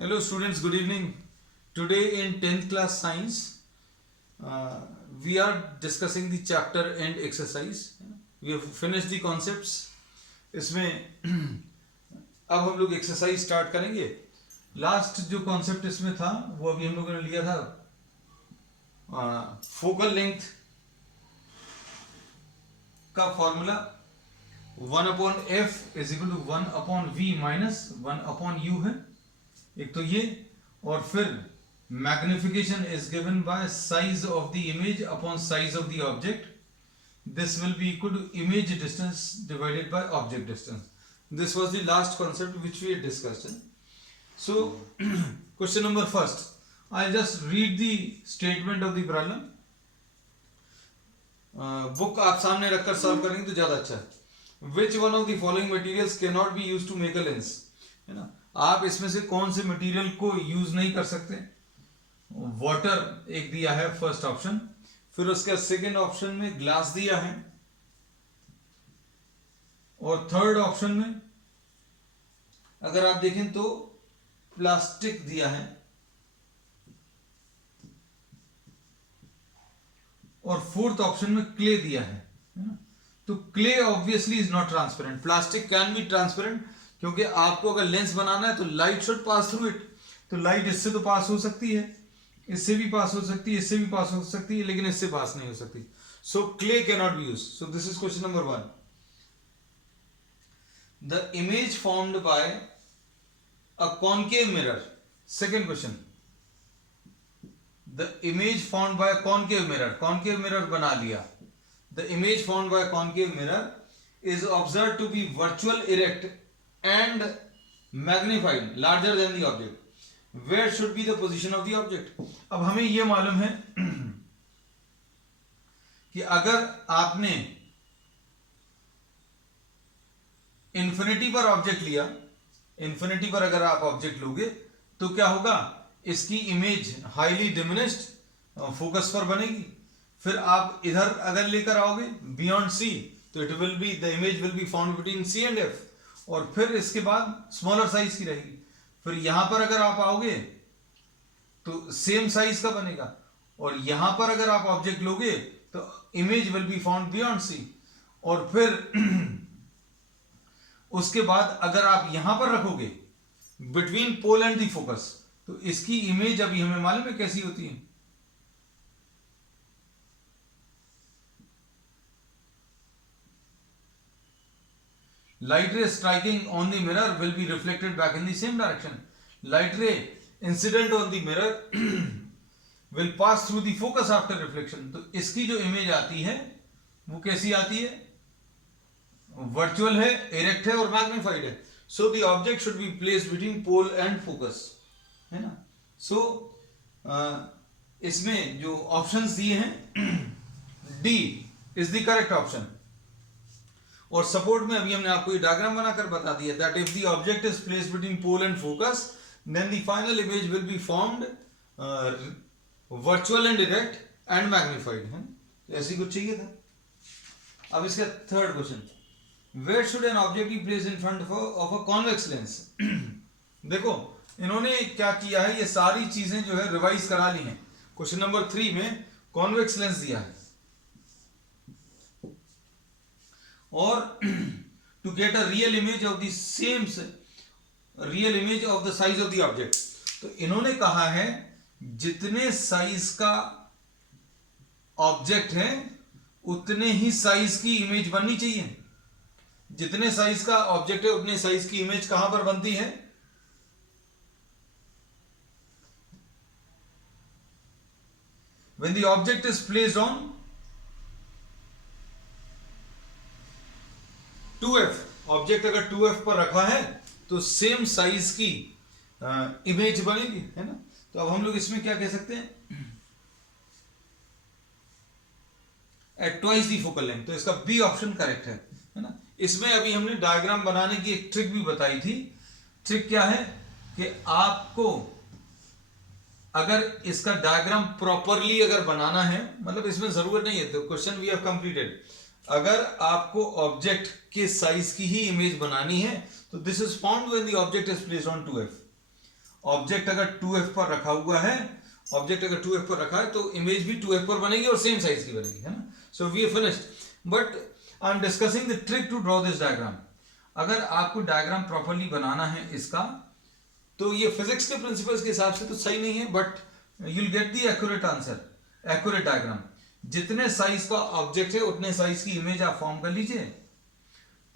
Hello students, good evening. Today in 10th class science, we are discussing the chapter end exercise. We have finished the concepts. इसमें अब हम लोग exercise start करेंगे. Last जो concept इसमें था वो अभी हम लोगों ने लिया था फोकल लेंथ का formula 1/f is equal to 1/v minus 1/u है एक तो ये, और फिर magnification is given by size of the image upon size of the object. This will be equal to image distance divided by object distance. This was the last concept which we had discussed. So question number first, I'll just read the statement of the problem. Book आप सामने रखकर solve करेंगे तो ज्यादा अच्छा है. Which one of the following materials cannot be used to make a lens? है ना, आप इसमें से कौन से मटेरियल को यूज नहीं कर सकते. वाटर एक दिया है फर्स्ट ऑप्शन, फिर उसका सेकंड ऑप्शन में ग्लास दिया है, और थर्ड ऑप्शन में अगर आप देखें तो प्लास्टिक दिया है, और फोर्थ ऑप्शन में क्ले दिया है. तो clay obviously is not transparent. Plastic can be transparent क्योंकि आपको अगर लेंस बनाना है तो light should pass through it. तो लाइट इससे तो पास हो सकती है, इससे भी पास हो सकती है, इससे भी पास हो सकती है, लेकिन इससे पास नहीं हो सकती. So clay can not be use. So this is question number 1. The image formed by a concave mirror. Second question, the image formed by concave mirror. Concave mirror बना लिया. The image formed by concave mirror is observe to be virtual erect and magnified larger than the object. Where should be the position of the object? अब हमें यह मालूम है कि अगर आपने इंफिनिटी पर ऑब्जेक्ट लिया, इंफिनिटी पर अगर आप ऑब्जेक्ट लोगे तो क्या होगा, इसकी इमेज हाईली डिमिनिश्ड फोकस पर बनेगी. फिर आप इधर अगर लेकर आओगे बियॉन्ड सी, तो it will be the image will be found between C and F, और फिर इसके बाद स्मॉलर साइज की रहेगी. फिर यहां पर अगर आप आओगे तो सेम साइज का बनेगा, और यहां पर अगर आप ऑब्जेक्ट लोगे तो image will be found beyond C. और फिर उसके बाद अगर आप यहां पर रखोगे between pole and the focus, तो इसकी इमेज अभी हमें मालूम है कैसी होती है. Light ray striking on the mirror will be reflected back in the same direction. Light ray incident on the mirror will pass through the focus after reflection. तो इसकी जो इमेज आती है वो कैसी आती है, वर्चुअल है, इरेक्ट है और मैग्निफाइड है. So the object should be placed between pole and focus, है ना. सो इसमें जो ऑप्शंस दिए हैं D is the correct option. और सपोर्ट में अभी हमने आपको ये डायग्राम बनाकर बता दिया that if the object is placed between pole and focus then the final image will be formed virtual and direct and magnified. है तो ऐसी कुछ चाहिए था. अब इसका third question, where should an object be placed in front of a convex lens. देखो इन्होंने क्या किया है, ये सारी चीजें जो है रिवाइज करा ली हैं. क्वेश्चन नंबर 3 में कॉन्वेक्स लेंस दिया है, or to get a real image of the same real image of the size of the object. तो इन्होंने कहा है जितने साइज का ऑब्जेक्ट है उतने ही साइज की इमेज बननी चाहिए. जितने साइज का ऑब्जेक्ट है उतने साइज की इमेज कहां पर बनती है, when the object is placed on 2f. Object अगर 2f पर रखा है तो सेम साइज की इमेज बनेगी, है ना. तो अब हम लोग इसमें क्या कह सकते हैं, at twice the focal length. तो इसका बी ऑप्शन करेक्ट है ना. इसमें अभी हमने डायग्राम बनाने की एक ट्रिक भी बताई थी. ट्रिक क्या है कि आपको अगर इसका डायग्राम प्रॉपरली अगर बनाना है, मतलब इसमें जरूरत नहीं है, तो क्वेश्चन वी हैव कंप्लीटेड. अगर आपको ऑब्जेक्ट के साइज की ही इमेज बनानी है तो this is found when the object is placed on 2f. Object अगर 2f पर रखा हुआ है, ऑब्जेक्ट अगर 2f पर रखा है तो इमेज भी 2f पर बनेगी और सेम साइज की बनेगी, है ना। So we are finished, but I am discussing the trick to draw this diagram. अगर आपको डायग्राम प्रॉपरली बनाना है इसका, तो ये फिजिक्स के प्रिंसिपल्स के हिसाब से तो सही नहीं है, but you will get the accurate answer, accurate diagram. जितने साइज का ऑब्जेक्ट है उतने साइज की इमेज आप फॉर्म कर लीजिए।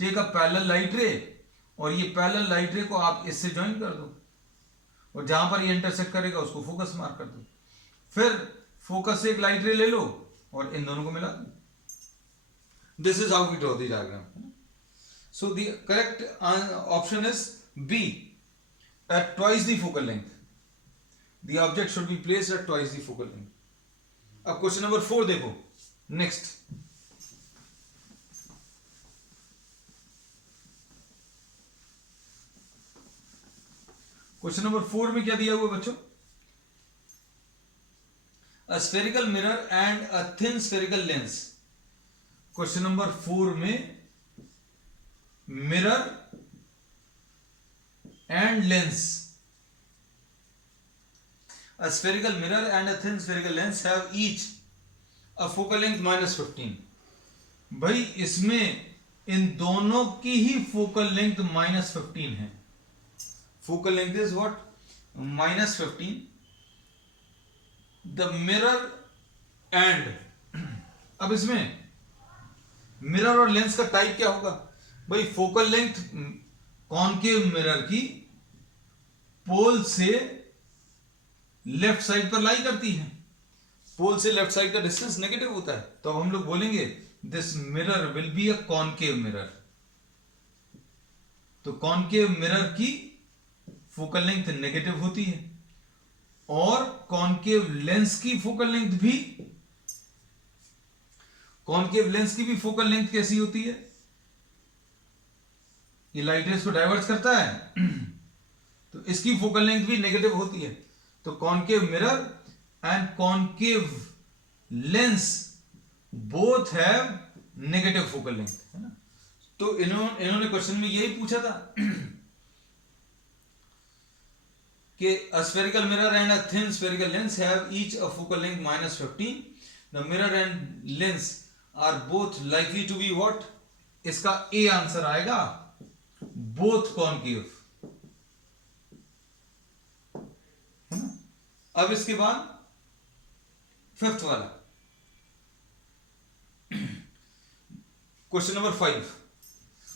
टेक अ पैरेलल लाइट रे, और ये पैरेलल लाइट रे को आप इससे ज्वाइन कर दो, और जहां पर ये इंटरसेक्ट करेगा उसको फोकस मार्क कर दो। फिर फोकस से एक लाइट रे ले लो और इन दोनों को मिला दो। This is how we draw the diagram. So the correct option is B, at twice the focal length the object should be placed at twice the focal length. अब क्वेश्चन नंबर 4 देखो, next. Question number 4 में क्या दिया हुआ बच्चों? A spherical mirror and a thin spherical lens। Question number 4 में mirror and lens, a spherical mirror and a thin spherical lens have each a focal length -15। भाई इसमें इन दोनों की ही फोकल लेंथ -15 है। Focal length is what? -15। The mirror and, अब इसमें mirror और lens का टाइप क्या होगा? भाई फोकल लेंथ कॉनकेव मिरर की पोल से लेफ्ट साइड पर लाई करती है, पोल से लेफ्ट साइड का डिस्टेंस नेगेटिव होता है, तो अब हम लोग बोलेंगे this mirror will be a concave mirror. तो कॉनकेव मिरर की फोकल लेंथ नेगेटिव होती है, और कॉनकेव लेंस की फोकल लेंथ भी, कॉनकेव लेंस की भी फोकल लेंथ कैसी होती है? ये लाइट रेज को डाइवर्ट करता है तो इसकी फोकल लेंथ भी नेगेटिव होती है। तो concave mirror and concave lens both have negative focal length, है ना। तो इन्होंने क्वेश्चन में यही पूछा था कि a spherical mirror and a thin spherical lens have each a focal length -15। The mirror and lens are both likely to be what? इसका A आंसर आएगा, both concave, है ना। अब इसके बाद 5th वाला क्वेश्चन नंबर 5।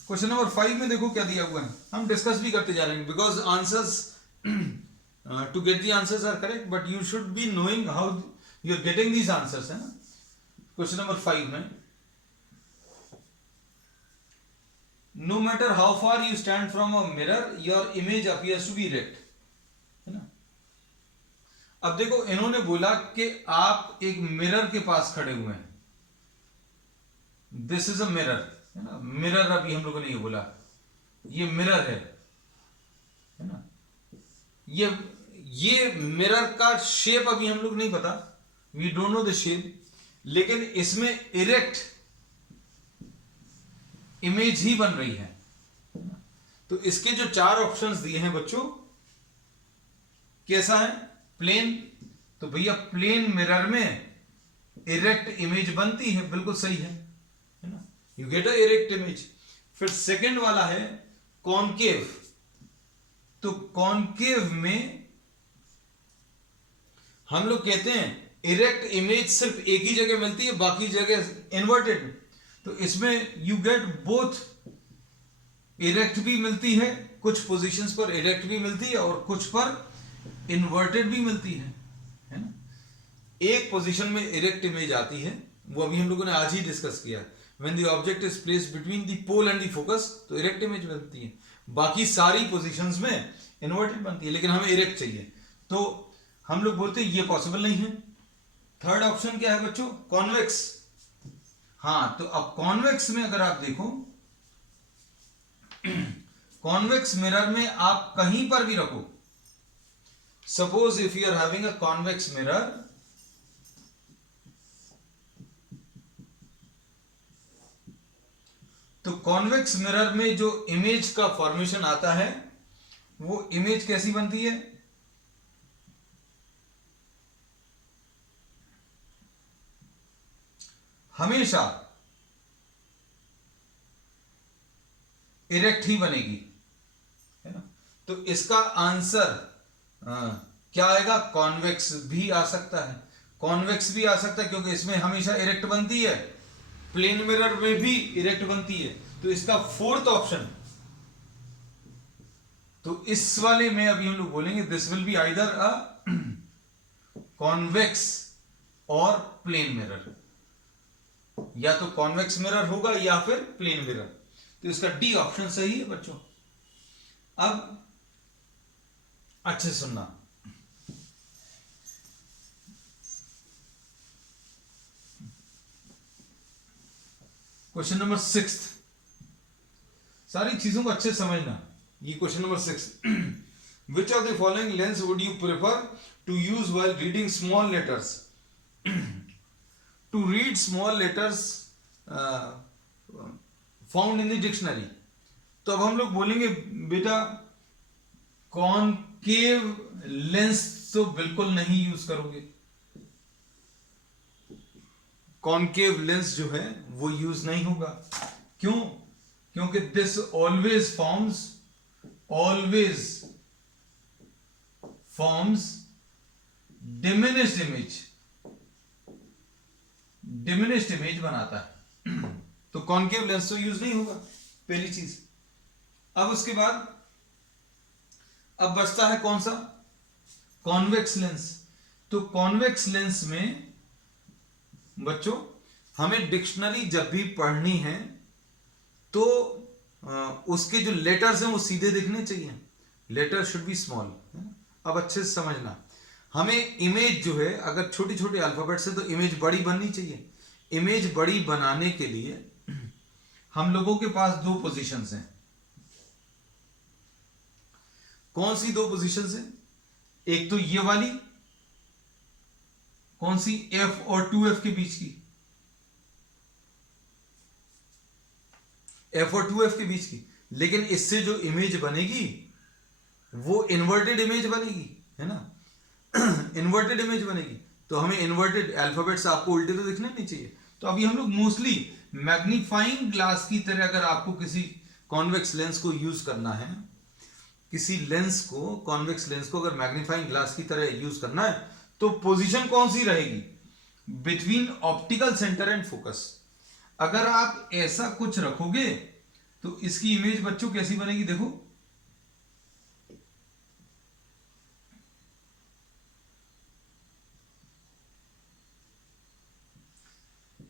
क्वेश्चन नंबर 5 में देखो क्या दिया हुआ है, हम डिस्कस भी करते जा रहे हैं, because answers to get the answers are correct, but you should be knowing how you are getting these answers, है ना। क्वेश्चन नंबर 5 में, no matter how far you stand from a mirror your image appears to be erect, है ना। अब देखो इन्होंने बोला कि आप एक मिरर के पास खड़े हुए हैं, दिस इज अ मिरर, है ना। मिरर अभी हम लोगों ने ये बोला, ये मिरर है ना। ये मिरर का शेप अभी हम लोग नहीं पता, we don't know the shape, लेकिन इसमें इरेक्ट इमेज ही बन रही है। तो इसके जो 4 ऑप्शंस दिए हैं बच्चों, कैसा है? प्लेन, तो भैया प्लेन मिरर में इरेक्ट इमेज बनती है, बिल्कुल सही है ना, you get a erect image. फिर सेकंड वाला है कॉनकेव, तो कॉनकेव में हम लोग कहते हैं इरेक्ट इमेज सिर्फ एक ही जगह मिलती है, बाकी जगह इन्वर्टेड। तो इसमें यू गेट बोथ, इरेक्ट भी मिलती है, कुछ पोजीशंस पर इरेक्ट भी मिलती है और कुछ पर इन्वर्टेड भी मिलती है ना। एक पोजीशन में इरेक्ट इमेज आती है, वो अभी हम लोगों ने आज ही डिस्कस किया, when the object is placed between the pole and the focus, तो इरेक्ट इमेज बनती है। बाकी सारी पोजीशंस में इन्वर्टेड बनती है, लेकिन हमें इरेक्ट चाहिए, तो हम लोग बोलते हैं ये पॉसिबल नहीं है। थर्ड ऑप्शन क्या है बच्चों? कॉन्वेक्स। हाँ, तो अब कॉन्वेक्स में अगर आप देखो, कॉन्वेक्स मिरर में आप कहीं पर भी रखो, suppose if you are having a convex mirror, तो कॉन्वेक्स मिरर में जो इमेज का फॉर्मेशन आता है, वो इमेज कैसी बनती है? हमेशा इरेक्ट ही बनेगी, है ना। तो इसका आंसर क्या आएगा? कॉन्वेक्स भी आ सकता है, कॉन्वेक्स भी आ सकता है क्योंकि इसमें हमेशा इरेक्ट बनती है, प्लेन मिरर में भी इरेक्ट बनती है। तो इसका फोर्थ ऑप्शन, तो इस वाले में अभी हम लोग बोलेंगे this will be either a convex और प्लेन मिरर, या तो कॉन्वेक्स मिरर होगा या फिर प्लेन मिरर। तो इसका डी ऑप्शन सही है बच्चों। अब अच्छे सुनना, क्वेश्चन नंबर 6, सारी चीजों को अच्छे समझना। ये question number 6, which of the following lens would you prefer to use while reading small letters? To read small letters found in the dictionary. तो अब हम लोग बोलेंगे बेटा कॉनकेव लेंस तो बिल्कुल नहीं यूज करोगे, कॉनकेव लेंस जो है वो यूज नहीं होगा। क्यों? क्योंकि this always forms diminished image बनाता है। तो कॉनकेव लेंस तो यूज नहीं होगा, पहली चीज। अब उसके बाद अब बचता है कौन सा? Convex lens. तो कॉन्वेक्स लेंस में बच्चों हमें डिक्शनरी जब भी पढ़नी है तो उसके जो लेटर्स हैं वो सीधे दिखने चाहिए, लेटर शुड बी स्मॉल। अब अच्छे से समझना, हमें इमेज जो है अगर छोटी छोटी अल्फाबेट से, तो इमेज बड़ी बननी चाहिए। इमेज बड़ी बनाने के लिए हम लोगों के पास दो पोजीशंस हैं। कौन सी दो पोजीशंस हैं? एक तो ये वाली, कौन सी? F और 2F के बीच की, F और 2F के बीच की। लेकिन इससे जो इमेज बनेगी वो इन्वर्टेड इमेज बनेगी, है ना। इन्वर्टेड इमेज बनेगी, तो हमें इन्वर्टेड अल्फाबेट्स आपको उल्टे तो दिखने नहीं चाहिए। तो अभी हम लोग मोस्टली मैग्नीफाइंग ग्लास की तरह, अगर आपको किसी कॉन्वेक्स लेंस को यूज करना है, किसी लेंस को, कॉन्वेक्स लेंस को अगर मैग्नीफाइंग ग्लास की तरह यूज करना है, तो पोजीशन कौन सी रहेगी? Between optical centre and focus. अगर आप ऐसा कुछ रखोगे तो इसकी इमेज बच्चों कैसी बनेगी? देखो,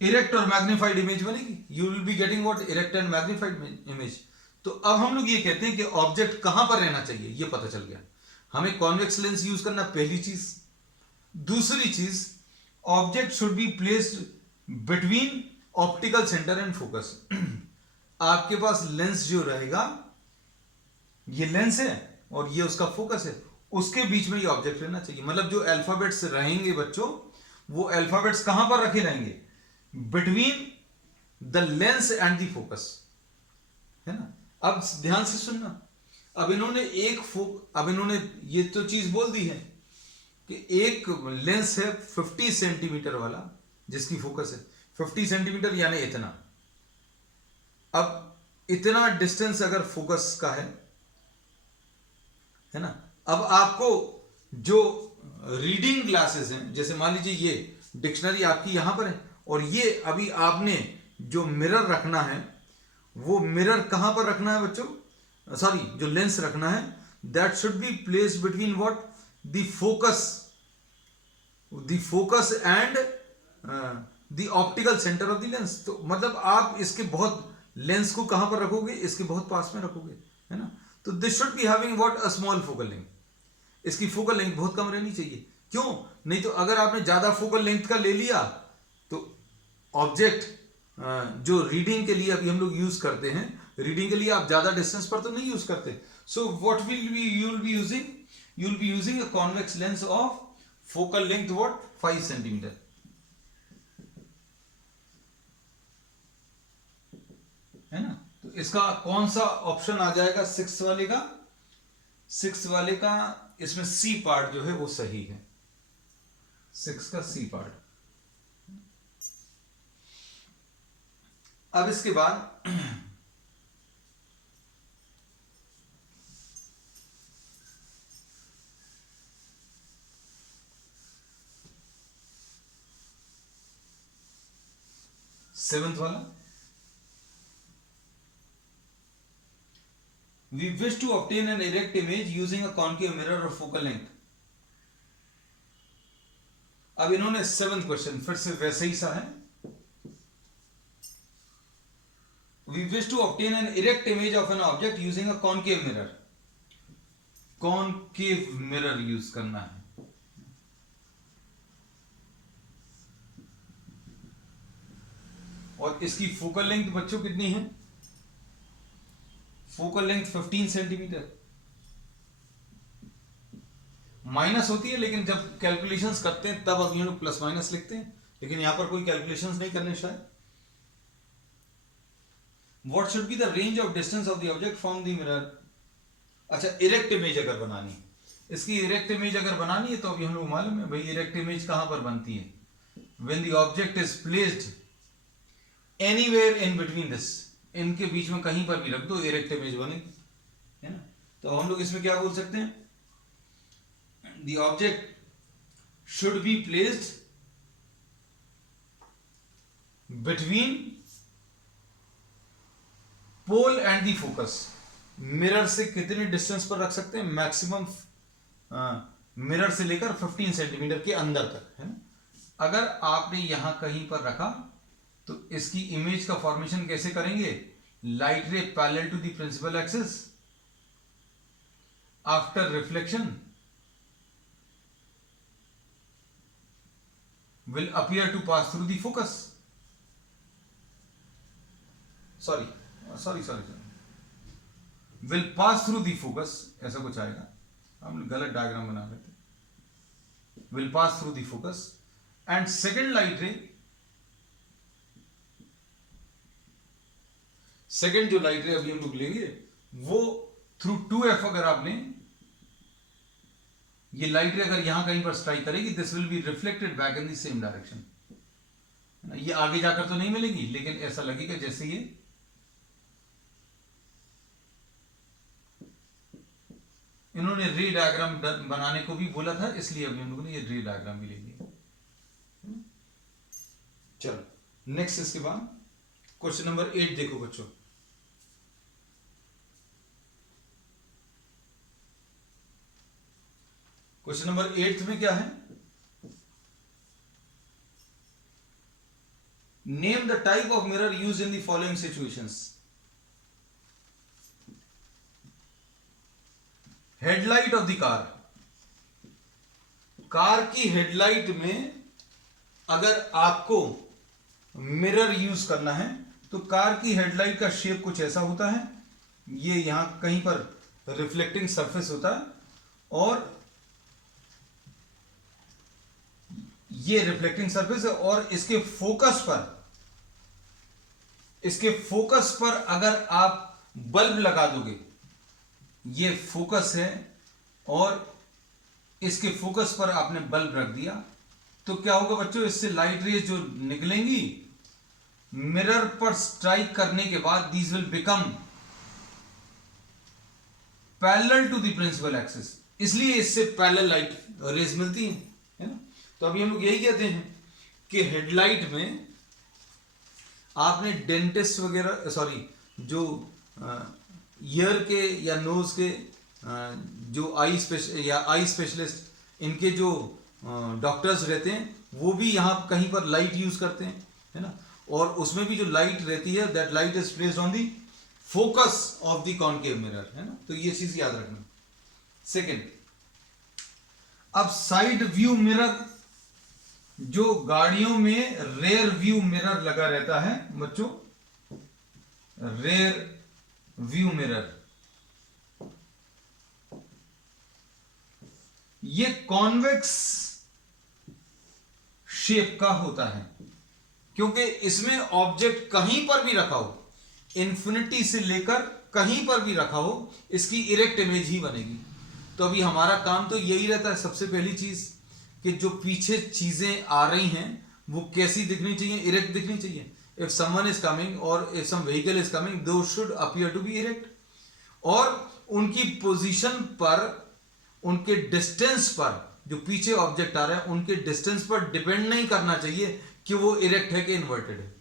इरेक्ट और मैग्नीफाइड इमेज बनेगी। You will be getting what? Erect and magnified image. तो अब हम लोग ये कहते हैं कि ऑब्जेक्ट कहां पर रहना चाहिए, ये पता चल गया। हमें कॉन्वेक्स लेंस यूज करना, पहली चीज। दूसरी चीज, object should be placed between optical centre and focus. आपके पास लेंस जो रहेगा, ये लेंस है और ये उसका फोकस है, उसके बीच में ये ऑब्जेक्ट रहना चाहिए। मतलब जो अल्फाबेट्स रहेंगे बच्चों, वो अल्फाबेट्स कहां पर रखे रहेंगे? Between the lens and the focus, है ना। अब ध्यान से सुनना, अब इन्होंने ये तो चीज बोल दी है कि एक लेंस है 50 सेंटीमीटर वाला जिसकी फोकस है 50 सेंटीमीटर, यानी इतना। अब इतना डिस्टेंस अगर फोकस का है ना। अब आपको जो रीडिंग ग्लासेस हैं, जैसे मान लीजिए ये डिक्शनरी आपकी यहां पर है, और ये अभी आपने जो मिरर रखना है, वो मिरर कहां पर रखना है बच्चों? सॉरी, जो लेंस रखना है, that should be placed between what? The focus and the optical centre of the lens. तो मतलब आप इसके बहुत, लेंस को कहां पर रखोगे? इसके बहुत पास में रखोगे, है ना। तो this should be having what? A small focal length. इसकी फोकल लेंथ बहुत कम रहनी चाहिए। क्यों? नहीं तो अगर आपने ज्यादा फोकल लेंथ का ले लिया तो ऑब्जेक्ट जो रीडिंग के लिए अभी हम लोग यूज करते हैं, रीडिंग के लिए आप ज्यादा डिस्टेंस पर तो नहीं यूज करते। So what will be you will be using a convex lens of focal length what? 5 centimetre, है ना। तो इसका कौन सा ऑप्शन आ जाएगा? 6 वाले का। 6 वाले का इसमें सी पार्ट जो है वो सही है, 6 का सी पार्ट। अब इसके बाद सेवेंथ वाला, we wish to obtain an erect image using a concave mirror or focal length. अब इन्होंने सेवेंथ क्वेश्चन फिर से वैसे ही सा है, we wish to obtain an erect image of an object using a concave mirror. concave mirror use करना है। और इसकी फोकल लेंथ बच्चों कितनी है? Focal length 15 centimetre. माइनस होती है लेकिन जब कैलकुलेशंस करते हैं तब अब ये लोग प्लस माइनस लिखते हैं, लेकिन यहां पर कोई कैलकुलेशंस नहीं करने शायद। What should be the range of distance of the object from the mirror. अच्छा, इरेक्ट इमेज अगर बनानी, इसकी इरेक्ट इमेज अगर बनानी है तो अभी हम लोग मालूम है भाई इरेक्ट इमेज कहां पर बनती है, when the object is placed anywhere in between this, इनके बीच में कहीं पर भी रख दो इरेक्ट इमेज बनेगी, है ना। तो हम लोग इसमें क्या बोल सकते हैं, the object should be placed between pole and the focus. Mirror से कितने डिस्टेंस पर रख सकते हैं? मैक्सिमम मिरर से लेकर 15 सेंटीमीटर के अंदर तक, है ना। अगर आपने यहां कहीं पर रखा तो इसकी इमेज का फॉर्मेशन कैसे करेंगे? Light ray parallel to the principal axis after reflection will appear to pass through the focus. Sorry will pass through the focus, ऐसा कुछ आएगा, हम गलत डायग्राम बना रहे थे। Will pass through the focus and second light ray, second जो light ray अभी हम लोग लेंगे वो थ्रू 2f अगर आप लें, ये लाइट रे अगर यहां कहीं पर स्ट्राइक करेगी, this will be reflected back in the same direction. ये आगे जाकर तो नहीं मिलेगी लेकिन ऐसा लगेगा जैसे ये इन्होंने रे डायग्राम बनाने को भी बोला था, इसलिए अभी हम लोगों ने ये रे डायग्राम भी ले लिया। चलो नेक्स्ट, इसके बाद क्वेश्चन नंबर 8 देखो बच्चों। क्वेश्चन नंबर 8 में क्या है? Name the type of mirror use in the following situations. Headlight of the car, car की हेडलाइट में अगर आपको मिरर यूज करना है तो कार की हेडलाइट का शेप कुछ ऐसा होता है, ये यहां कहीं पर रिफ्लेक्टिंग सरफेस होता है और ये रिफ्लेक्टिंग सरफेस है, और इसके फोकस पर अगर आप बल्ब लगा दोगे, ये फोकस है और इसके फोकस पर आपने बल्ब रख दिया तो क्या होगा बच्चों, इससे लाइट रेज जो निकलेंगी मिरर पर स्ट्राइक करने के बाद these will become parallel to the principal axis, इसलिए इससे पैरेलल लाइट रेज मिलती है ना। तो अभी हम लोग यही कहते हैं कि हेडलाइट में आपने डेंटिस्ट वगैरह, सॉरी जो ईयर के या नोज के जो आई स्पेशलिस्ट इनके जो डॉक्टर्स रहते हैं वो भी यहां कहीं पर लाइट यूज करते हैं, है ना। और उसमें भी जो लाइट रहती है that light is placed on the focus of the concave mirror, है ना। तो ये चीज याद रखना। सेकेंड, अब साइड व्यू मिरर, जो गाड़ियों में रेयर व्यू मिरर लगा रहता है बच्चों, रेयर व्यू मिरर, ये कॉन्वेक्स शेप का होता है क्योंकि इसमें ऑब्जेक्ट कहीं पर भी रखा हो, इंफिनिटी से लेकर कहीं पर भी रखा हो, इसकी इरेक्ट इमेज ही बनेगी। तो अभी हमारा काम तो यही रहता है, सबसे पहली चीज कि जो पीछे चीजें आ रही हैं वो कैसी दिखनी चाहिए, इरेक्ट दिखनी चाहिए। if someone is coming or if some vehicle is coming, those should appear to be erect. और उनकी पोजीशन पर, उनके डिस्टेंस पर, जो पीछे ऑब्जेक्ट आ रहा है उनके डिस्टेंस पर डिपेंड नहीं करना चाहिए कि वो इरेक्ट है कि इन्वर्टेड है।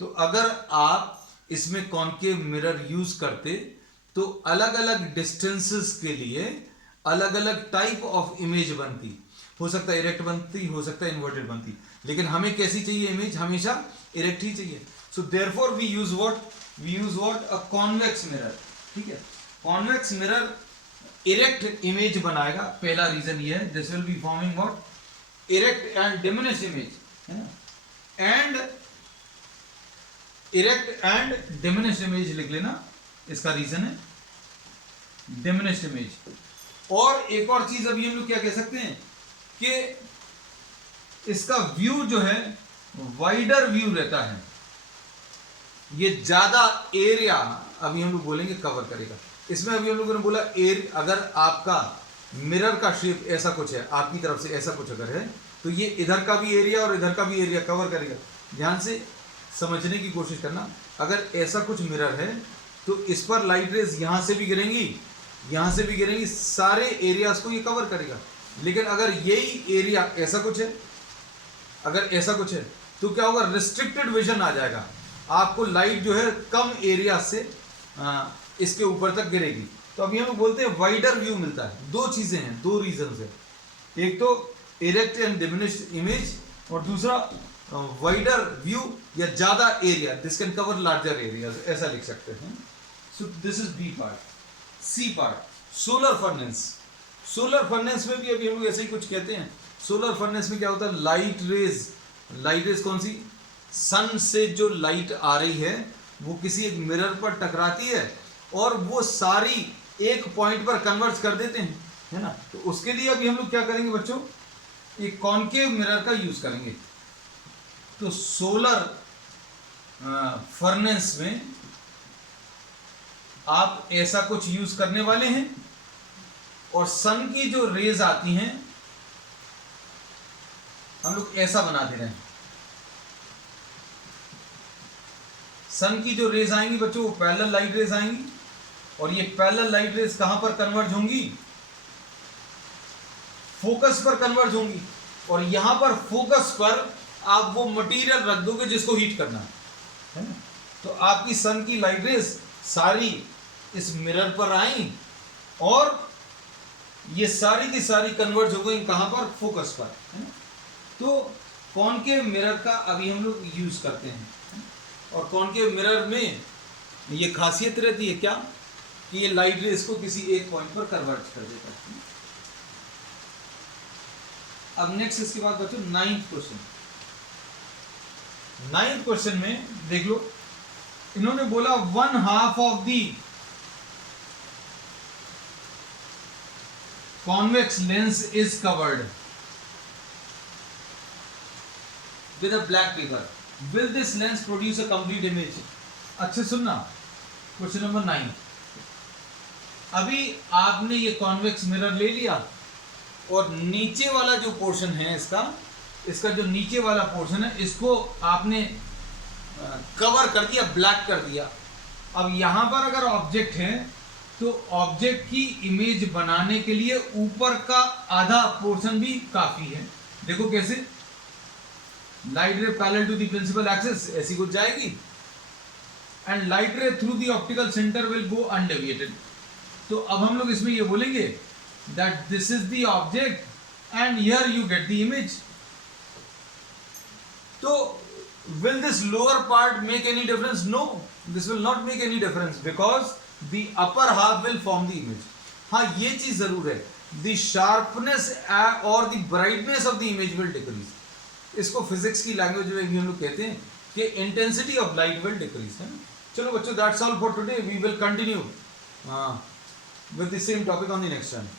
तो अगर आप इसमें कॉन्केव मिरर यूज करते तो अलग अलग डिस्टेंसेस के लिए अलग अलग टाइप ऑफ इमेज बनती। हो सकता है इरेक्ट बनती, हो सकता है इन्वर्टेड बनती, लेकिन हमें कैसी चाहिए इमेज? हमेशा इरेक्ट ही चाहिए। So therefore we use what? A convex mirror. ठीक है, कॉन्वेक्स मिरर इरेक्ट इमेज बनाएगा। पहला रीजन ये है, this will be forming what? Erect and diminished image, है ना? And erect and diminished image लिख लेना, इसका रीजन है डिमिनिश्ड इमेज। और एक और चीज अभी हम लोग क्या कह सकते हैं कि इसका व्यू जो है वाइडर व्यू रहता है, ये ज्यादा एरिया अभी हम लोग बोलेंगे कवर करेगा। इसमें अभी हम लोगों ने बोला अगर आपका मिरर का शेप ऐसा कुछ है, आपकी तरफ से ऐसा कुछ अगर है, तो ये इधर का भी एरिया और इधर का भी एरिया कवर करेगा। ध्यान से समझने की कोशिश करना, अगर ऐसा कुछ मिरर है तो इस पर लाइट रेज यहां से भी गिरेंगी, यहां से भी गिरेंगी, सारे एरियाज को ये कवर करेगा। लेकिन अगर यही एरिया ऐसा कुछ है, अगर ऐसा कुछ है तो क्या होगा? रिस्ट्रिक्टेड विजन आ जाएगा, आपको लाइट जो है कम एरिया से इसके ऊपर तक गिरेगी। तो अभी हम बोलते हैं वाइडर व्यू मिलता है। दो चीजें हैं, दो रीजन है, एक तो इरेक्ट एंड डिमिनिश्ड इमेज और दूसरा वाइडर व्यू या ज्यादा area, this can cover larger area, ऐसा लिख सकते हैं। So this is B part. C part, solar furnace. Solar furnace में भी अभी हम लोग ऐसे ही कुछ कहते हैं। सोलर फर्नेस में क्या होता है? लाइट रेज कौन सी? सन से जो लाइट आ रही है वो किसी एक मिरर पर टकराती है और वो सारी एक पॉइंट पर कन्वर्ज कर देते हैं, है ना? तो उसके लिए अभी हम लोग क्या करेंगे बच्चों? एक कॉन्केव मिरर का यूज करेंगे। तो सोलर फर्नेस में आप ऐसा कुछ यूज करने वाले हैं और सन की जो रेज आती हैं हम लोग ऐसा बना दे रहे हैं। सन की जो रेज आएंगी बच्चों वो पैरेलल लाइट रेज आएंगी और ये पैरेलल लाइट रेज कहां पर कन्वर्ज होंगी? फोकस पर कन्वर्ज होंगी। और यहां पर फोकस पर आप वो मटेरियल रख दोगे जिसको हीट करना है ना? तो आपकी सन की लाइट रेज सारी इस मिरर पर आई और ये सारी की सारी कन्वर्ज हो गई कहां पर? फोकस पर, है ना? तो कॉनकेव मिरर का अभी हम लोग यूज करते हैं। और कॉनकेव मिरर में ये खासियत रहती है क्या कि ये लाइट रेज को किसी एक पॉइंट पर कन्वर्ज कर देता है। अब नेक्स्ट इसके बाद बच्चों 9th क्वेश्चन। 9th क्वेश्चन में देख लो, इन्होंने बोला 1/2 of the convex lens is covered with a black paper. Will this lens produce a complete image? अच्छे सुनना, क्वेश्चन नंबर 9। अभी आपने ये कॉन्वेक्स मिरर ले लिया और नीचे वाला जो पोर्शन है इसका जो नीचे वाला पोर्शन है इसको आपने कवर कर दिया, ब्लैक कर दिया। अब यहां पर अगर ऑब्जेक्ट है तो ऑब्जेक्ट की इमेज बनाने के लिए ऊपर का आधा पोर्शन भी काफी है। देखो कैसे, light ray parallel to the principal axis ऐसी कुछ जाएगी and light ray through the optical centre will go undeviated. तो अब हम लोग इसमें ये बोलेंगे that this is the object and here you get the image. तो will this lower part make any difference? No, this will not make any difference because the upper half will form the image. हाँ, ये चीज जरूर है, the sharpness or the brightness of the image will decrease. इसको physics की language में भी हम लोग कहते हैं कि intensity of light will decrease, है ना? चलो बच्चों, that's all for today. We will continue with the same topic on the next time.